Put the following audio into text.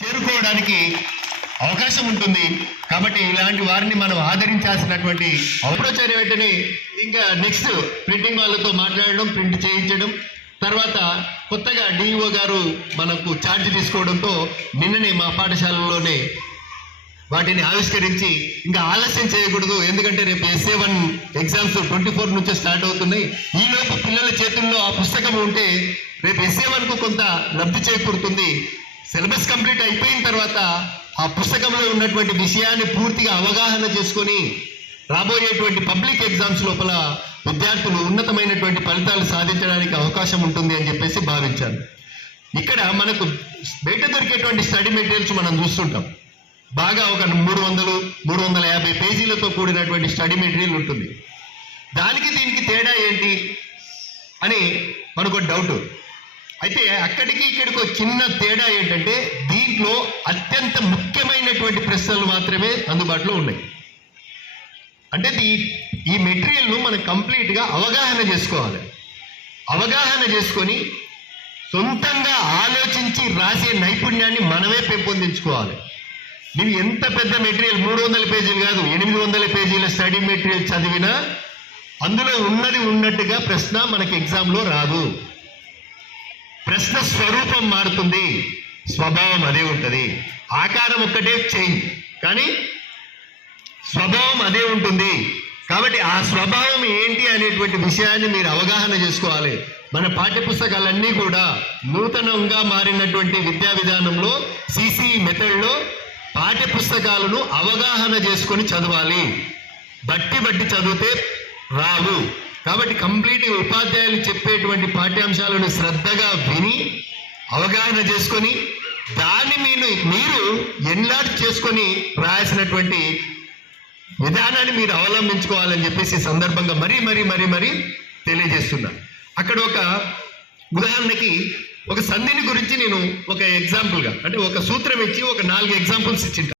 చేరుకోవడానికి అవకాశం ఉంటుంది. కాబట్టి ఇలాంటి వారిని మనం ఆదరించాల్సినటువంటి అవసరం వెంటనే ఇంకా నెక్స్ట్ ప్రింటింగ్ వాళ్ళతో మాట్లాడడం ప్రింట్ చేయించడం తర్వాత కొత్తగా డిఈఓ గారు మనకు ఛార్జ్ తీసుకోవడంతో నిన్ననే మా పాఠశాలలోనే వాటిని ఆవిష్కరించి ఇంకా ఆలస్యం చేయకూడదు. ఎందుకంటే రేపు SA one exams twenty four నుంచే స్టార్ట్ అవుతున్నాయి. ఈలోపు పిల్లల చేతుల్లో ఆ పుస్తకం ఉంటే రేపు ఎస్ఏ వన్కు కొంత లబ్ధి చేకూరుతుంది. సిలబస్ కంప్లీట్ అయిపోయిన తర్వాత ఆ పుస్తకంలో ఉన్నటువంటి విషయాన్ని పూర్తిగా అవగాహన చేసుకొని రాబోయేటువంటి పబ్లిక్ ఎగ్జామ్స్ లోపల విద్యార్థులు ఉన్నతమైనటువంటి ఫలితాలు సాధించడానికి అవకాశం ఉంటుంది అని చెప్పేసి భావించాను. ఇక్కడ మనకు బయట దొరికేటువంటి స్టడీ మెటీరియల్స్ మనం చూస్తుంటాం. బాగా ఒక మూడు వందలు మూడు వందల యాభై పేజీలతో కూడినటువంటి స్టడీ మెటీరియల్ ఉంటుంది. దానికి దీనికి తేడా ఏంటి అని మనకు డౌట్. అయితే అక్కడికి ఇక్కడికి ఒక చిన్న తేడా ఏంటంటే దీంట్లో అత్యంత ముఖ్యమైనటువంటి ప్రశ్నలు మాత్రమే అందుబాటులో ఉన్నాయి. అంటే ఈ ఈ మెటీరియల్ను మనం కంప్లీట్గా అవగాహన చేసుకోవాలి. అవగాహన చేసుకొని సొంతంగా ఆలోచించి రాసే నైపుణ్యాన్ని మనమే పెంపొందించుకోవాలి. నువ్వు ఎంత పెద్ద మెటీరియల్ మూడు వందల పేజీలు కాదు ఎనిమిది వందల పేజీల స్టడీ మెటీరియల్ చదివినా అందులో ఉన్నది ఉన్నట్టుగా ప్రశ్న మనకి ఎగ్జామ్లో రాదు. ప్రశ్న స్వరూపం మారుతుంది. స్వభావం అదే ఉంటుంది. ఆకారం ఒక్కటే చేంజ్. కానీ స్వభావం అదే ఉంటుంది. కాబట్టి ఆ స్వభావం ఏంటి అనేటువంటి విషయాన్ని మీరు అవగాహన చేసుకోవాలి. మన పాఠ్యపుస్తకాలన్నీ కూడా నూతనంగా మారినటువంటి విద్యా విధానంలో సిసి మెథడ్లో పాఠ్యపుస్తకాలను అవగాహన చేసుకొని చదవాలి. బట్టి బట్టి చదివితే రావు. కాబట్టి కంప్లీట్ ఉపాధ్యాయులు చెప్పేటువంటి పాఠ్యాంశాలను శ్రద్ధగా విని అవగాహన చేసుకొని దాన్ని మీరు మీరు ఎన్లాట్ చేసుకొని రాయాల్సినటువంటి విధానాన్ని మీరు అవలంబించుకోవాలని చెప్పేసి సందర్భంగా మరీ మరీ మరీ మరీ తెలియజేస్తున్నా. అక్కడ ఒక ఉదాహరణకి ఒక సంధిని గురించి నేను ఒక ఎగ్జాంపుల్గా అంటే ఒక సూత్రం ఇచ్చి ఒక నాలుగు ఎగ్జాంపుల్స్ ఇచ్చింటాను